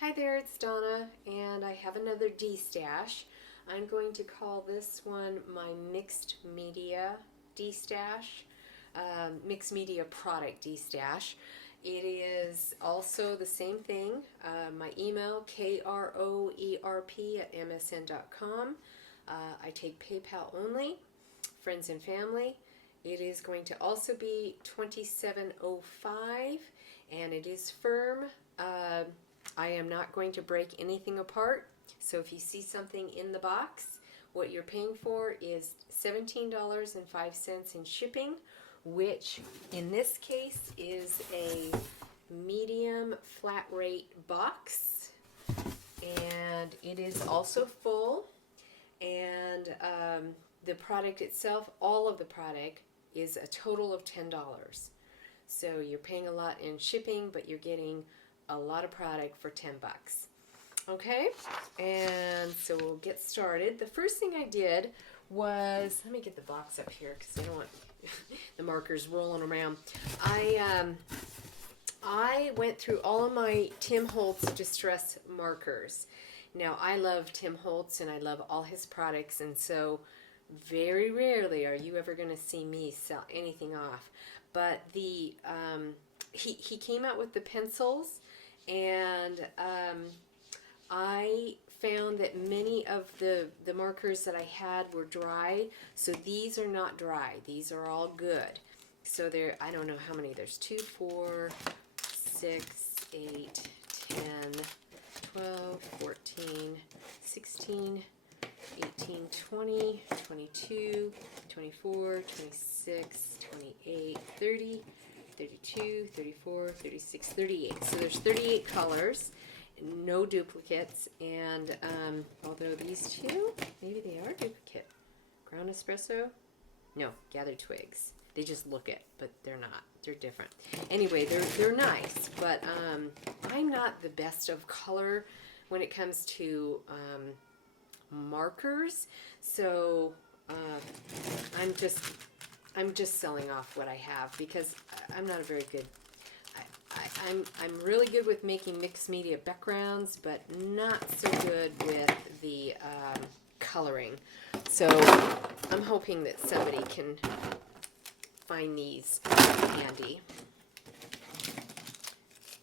Hi there, it's Donna, and I have another D-Stash. I'm going to call this one my Mixed Media D-Stash, Mixed Media Product D-Stash. It is also the same thing. My email, kroerp@msn.com. I take PayPal only, friends and family. It is going to also be 2705, and it is firm. I am not going to break anything apart, so if you see something in the box, what you're paying for is $17.05 in shipping, which in this case is a medium flat rate box, and it is also full, and the product itself, all of the product, is a total of $10. So you're paying a lot in shipping, but you're getting a lot of product for 10 bucks. Okay, and so we'll get started. The first thing I did was, let me get the box up here because I don't want the markers rolling around. I went through all of my Tim Holtz Distress markers. Now, I love Tim Holtz and I love all his products, and so very rarely are you ever going to see me sell anything off. But the he came out with the pencils, and I found that many of the markers that I had were dry, so these are not dry. These are all good. So there, I don't know how many. There's 2, 4, 6, 8, 10, 12, 14, 16, 18, 20, 22, 24, 26, 28, 30, 32, 34, 36, 38. So there's 38 colors, no duplicates, and although these two, maybe they are duplicate. Ground espresso? No, gathered twigs. They just look it, but they're not. They're different. Anyway, they're nice, but I'm not the best of color when it comes to markers, so I'm just selling off what I have because I'm not a very good. I'm really good with making mixed media backgrounds, but not so good with the coloring. So I'm hoping that somebody can find these handy,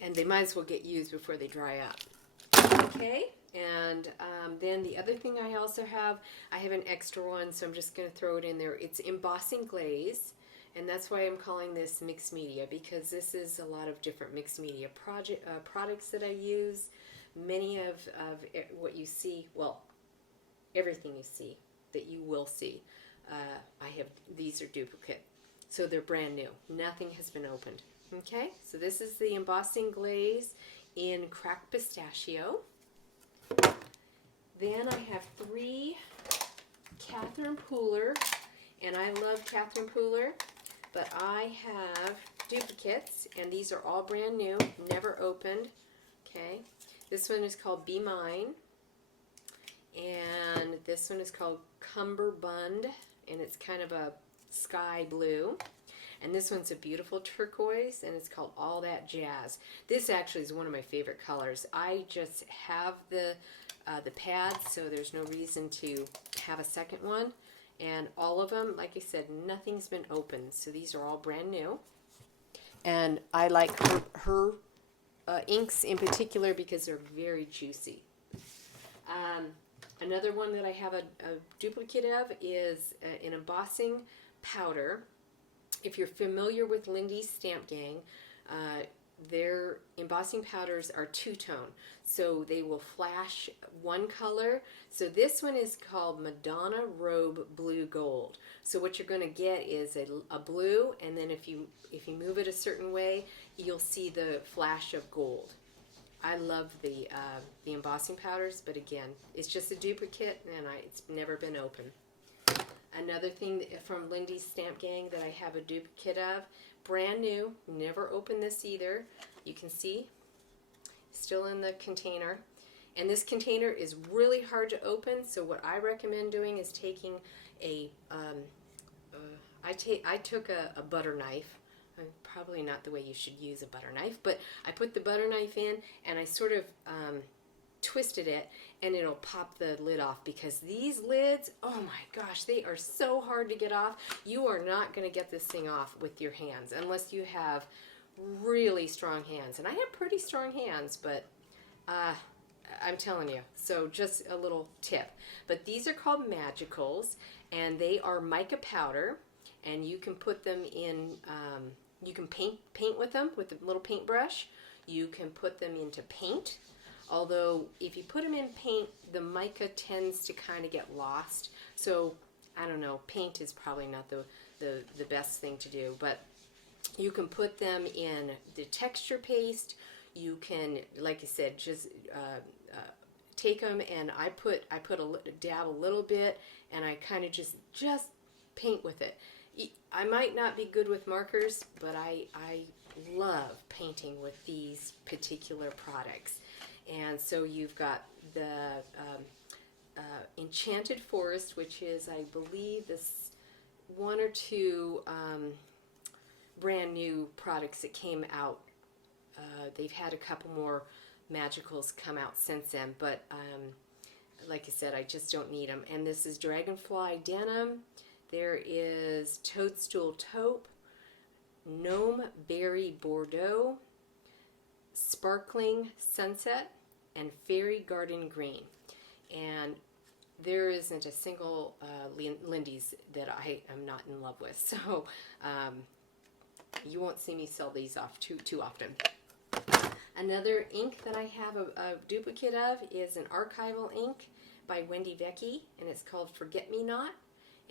and they might as well get used before they dry up. Okay. And then the other thing I also have, I have an extra one, so I'm just going to throw it in there. It's embossing glaze, and that's why I'm calling this mixed media, because this is a lot of different mixed media products that I use. Many of what you see, well, everything you see that you will see, these are duplicate. So they're brand new. Nothing has been opened. Okay, so this is the embossing glaze in cracked pistachio. Then I have 3 Catherine Pooler, and I love Catherine Pooler, but I have duplicates, and these are all brand new, never opened. Okay, this one is called Be Mine, and this one is called Cumberbund, and it's kind of a sky blue. And this one's a beautiful turquoise, and it's called All That Jazz. This actually is one of my favorite colors. I just have the pads, so there's no reason to have a second one. And all of them, like I said, nothing's been opened, so these are all brand new. And I like her inks in particular because they're very juicy. Another one that I have a duplicate of is an embossing powder. If you're familiar with Lindy's Stamp Gang, their embossing powders are two-tone, so they will flash one color. So this one is called Madonna Robe Blue Gold. So what you're going to get is a blue, and then if you move it a certain way, you'll see the flash of gold. I love the embossing powders, but again, it's just a duplicate, and it's never been opened. Another thing from Lindy's Stamp Gang that I have a duplicate of, brand new, never opened this either. You can see, still in the container. And this container is really hard to open, so what I recommend doing is taking I took a butter knife, probably not the way you should use a butter knife, but I put the butter knife in and I sort of twisted it, and it'll pop the lid off, because these lids, oh my gosh, they are so hard to get off. You are not going to get this thing off with your hands unless you have really strong hands, and I have pretty strong hands, but I'm telling you. So just a little tip. But these are called Magicals, and they are mica powder, and you can put them in, you can paint with them with a little paintbrush. You can put them into paint. Although if you put them in paint, the mica tends to kind of get lost. So I don't know, paint is probably not the best thing to do, but you can put them in the texture paste. You can, like I said, just take them, and I put dab a little bit, and I kind of just paint with it. I might not be good with markers, but I love painting with these particular products. And so you've got the Enchanted Forest, which is, I believe, this one or two brand new products that came out. They've had a couple more Magicals come out since then, but like I said, I just don't need them. And this is Dragonfly Denim. There is Toadstool Taupe, Gnome Berry Bordeaux, Sparkling Sunset, and Fairy Garden Green. And there isn't a single Lindy's that I am not in love with, so you won't see me sell these off too often. Another ink that I have a duplicate of is an archival ink by Wendy Vecchi, and it's called Forget Me Not.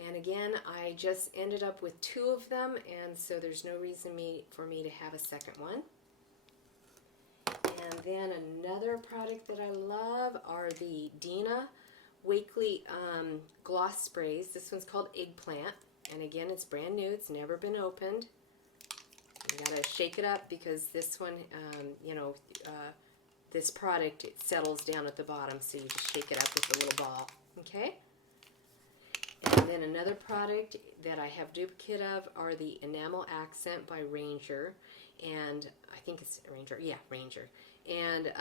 And again, I just ended up with 2 of them, and so there's no reason for me to have a second one. And then another product that I love are the Dina Wakely gloss sprays. This one's called Eggplant, and again, it's brand new. It's never been opened. You gotta shake it up, because this one, this product, it settles down at the bottom, so you just shake it up with a little ball. Okay. And then another product that I have duplicate of are the Enamel Accent by Ranger, and I think it's Ranger. Yeah, Ranger. And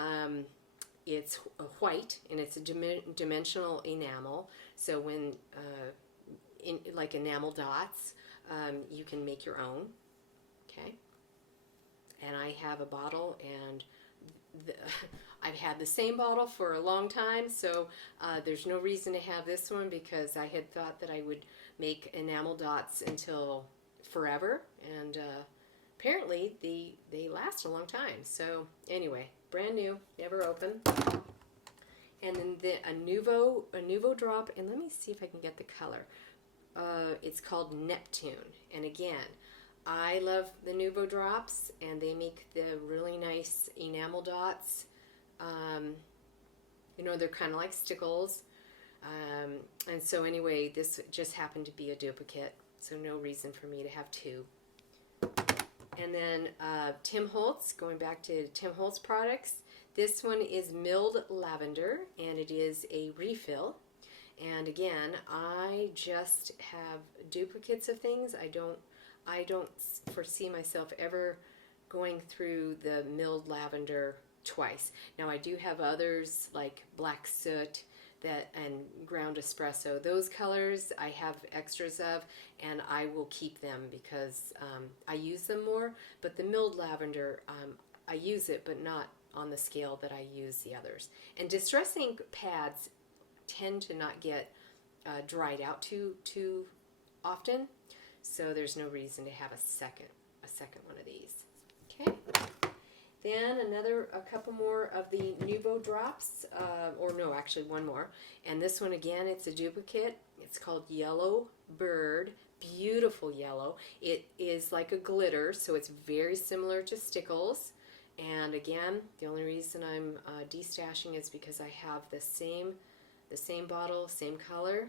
it's white, and it's a dimensional enamel. So when, like enamel dots, you can make your own. Okay. And I have a bottle, and I've had the same bottle for a long time, so there's no reason to have this one, because I had thought that I would make enamel dots until forever, and apparently they last a long time. So anyway, brand new, never opened. And then a Nuvo drop, and let me see if I can get the color. It's called Neptune, and again, I love the Nuvo drops, and they make the really nice enamel dots. They're kind of like stickles. And so anyway, this just happened to be a duplicate, so no reason for me to have 2. And then Tim Holtz, going back to Tim Holtz products. This one is Milled Lavender, and it is a refill. And again, I just have duplicates of things. I don't foresee myself ever going through the milled lavender twice. Now I do have others like black soot and ground espresso. Those colors I have extras of, and I will keep them because I use them more. But the milled lavender, I use it, but not on the scale that I use the others. And Distress ink pads tend to not get dried out too often. So there's no reason to have a second one of these. Okay. Then a couple more of the Nuvo drops, or no, actually one more. And this one again, it's a duplicate. It's called Yellow Bird. Beautiful yellow. It is like a glitter, so it's very similar to Stickles. And again, the only reason I'm destashing is because I have the same bottle, same color,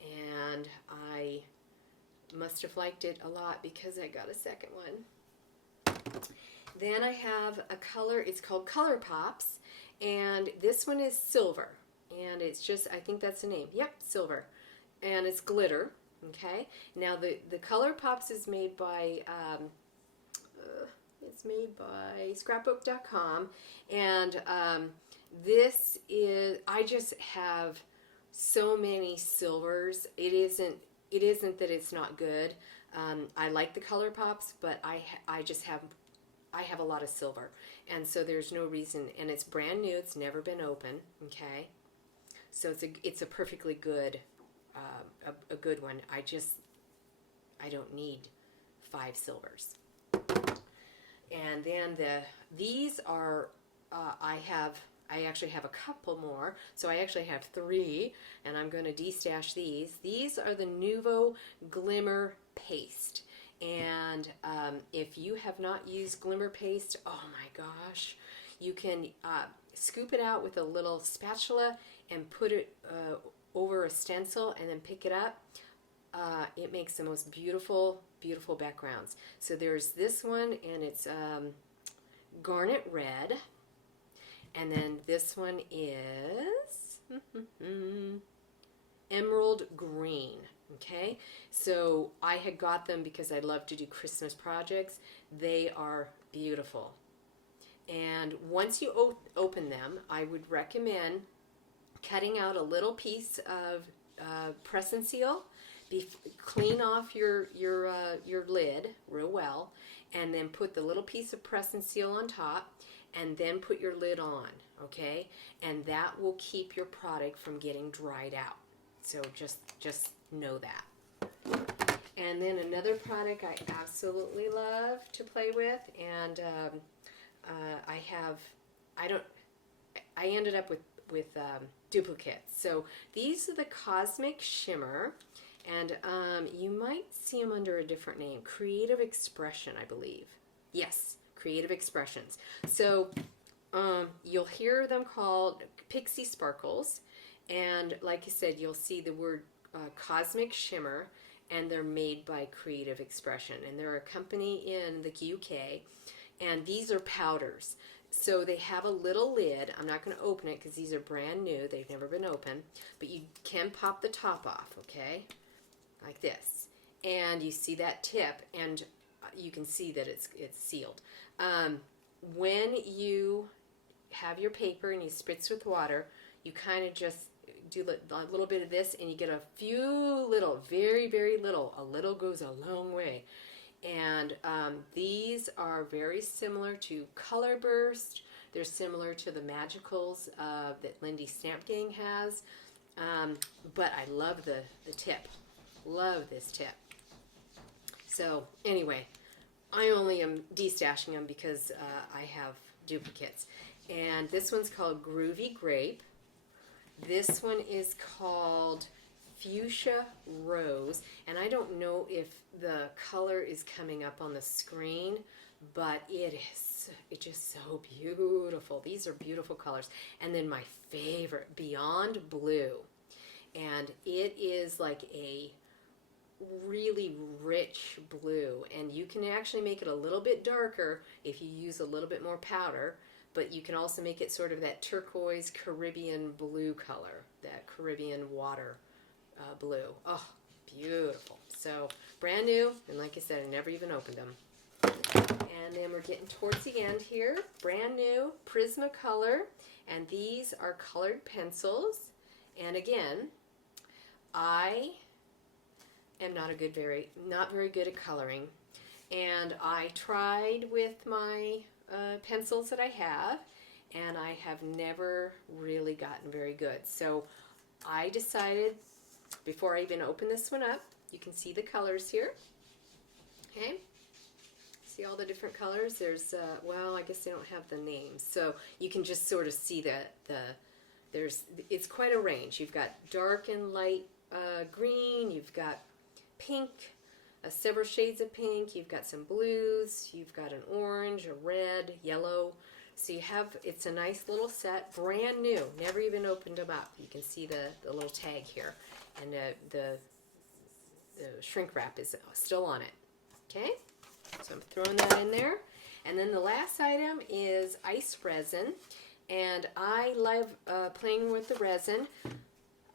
and I must have liked it a lot because I got a second one. Then I have a color, it's called Color Pops, and this one is silver, and it's just, I think that's the name, yep, silver, and it's glitter, okay? Now the Color Pops is made by it's made by scrapbook.com, and this is, I just have so many silvers. It isn't that it's not good. I like the color pops, but I just have a lot of silver, and so there's no reason. And it's brand new. It's never been open. Okay, so it's a perfectly good a good one. I don't need 5 silvers. And then these are I actually have a couple more, so I actually have 3, and I'm going to destash these. These are the Nuvo Glimmer Paste, and if you have not used Glimmer Paste, oh my gosh, you can scoop it out with a little spatula and put it over a stencil and then pick it up. It makes the most beautiful, beautiful backgrounds. So there's this one, and it's garnet red. And then this one is emerald green. Okay, so I had got them because I love to do Christmas projects. They are beautiful. And once you open them, I would recommend cutting out a little piece of press and seal. Clean off your lid real well, and then put the little piece of press and seal on top, and then put your lid on, okay? And that will keep your product from getting dried out. So just know that. And then another product I absolutely love to play with, and I ended up with duplicates. So these are the Cosmic Shimmer, and you might see them under a different name, Creative Expression, I believe. Yes, Creative Expressions. So you'll hear them called Pixie Sparkles, and like I said, you'll see the word Cosmic Shimmer, and they're made by Creative Expression, and they're a company in the UK, and these are powders. So they have a little lid. I'm not going to open it because these are brand new. They've never been opened, but you can pop the top off, okay, like this, and you see that tip, and you can see that it's sealed. When you have your paper and you spritz with water, you kind of just do a little bit of this, and you get a few little, very, very little. A little goes a long way. And these are very similar to Color Burst. They're similar to the Magicals that Lindy Stamp Gang has. But I love the tip. Love this tip. So anyway, I only am destashing them because I have duplicates. And this one's called Groovy Grape. This one is called Fuchsia Rose, and I don't know if the color is coming up on the screen, but it's just so beautiful. These are beautiful colors. And then my favorite, Beyond Blue, and it is like a really rich blue, and you can actually make it a little bit darker if you use a little bit more powder, but you can also make it sort of that turquoise Caribbean blue color, that Caribbean water blue. Oh, beautiful. So brand new, and like I said, I never even opened them. And then we're getting towards the end here. Brand new Prismacolor, and these are colored pencils. And again, I am not very good at coloring, and I tried with my pencils that I have, and I have never really gotten very good. So I decided, before I even open this one up, you can see the colors here. Okay, see all the different colors. There's well, I guess they don't have the names, so you can just sort of see that it's quite a range. You've got dark and light green, you've got pink, several shades of pink, you've got some blues, you've got an orange, a red, yellow. So you have, it's a nice little set, brand new, never even opened them up. You can see the little tag here, and the shrink wrap is still on it. Okay, so I'm throwing that in there. And then the last item is ice resin, and I love playing with the resin.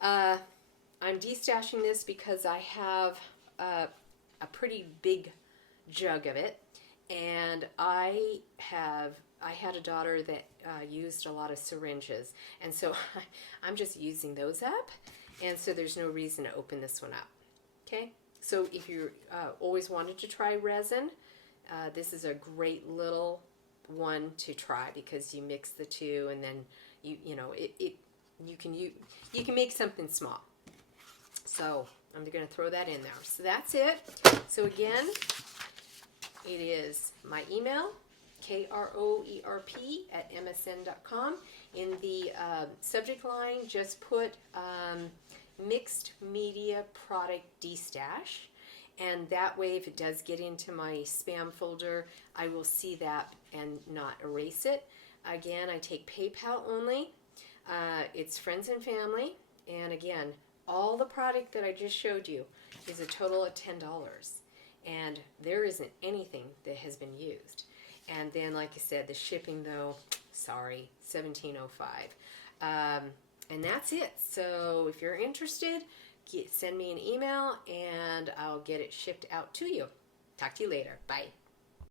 I'm destashing this because I have a pretty big jug of it, And I had a daughter that used a lot of syringes, and so I'm just using those up, and so there's no reason to open this one up. Okay, so if you always wanted to try resin, this is a great little one to try, because you mix the two, and then you can make something small. So I'm going to throw that in there. So that's it. So again, it is my email, kroerp@msn.com. In the subject line, just put mixed media product Destash. And that way, if it does get into my spam folder, I will see that and not erase it. Again, I take PayPal only. It's friends and family. And again, all the product that I just showed you is a total of $10. And there isn't anything that has been used. And then, like I said, the shipping, though, sorry, $17.05. And that's it. So if you're interested, send me an email and I'll get it shipped out to you. Talk to you later. Bye.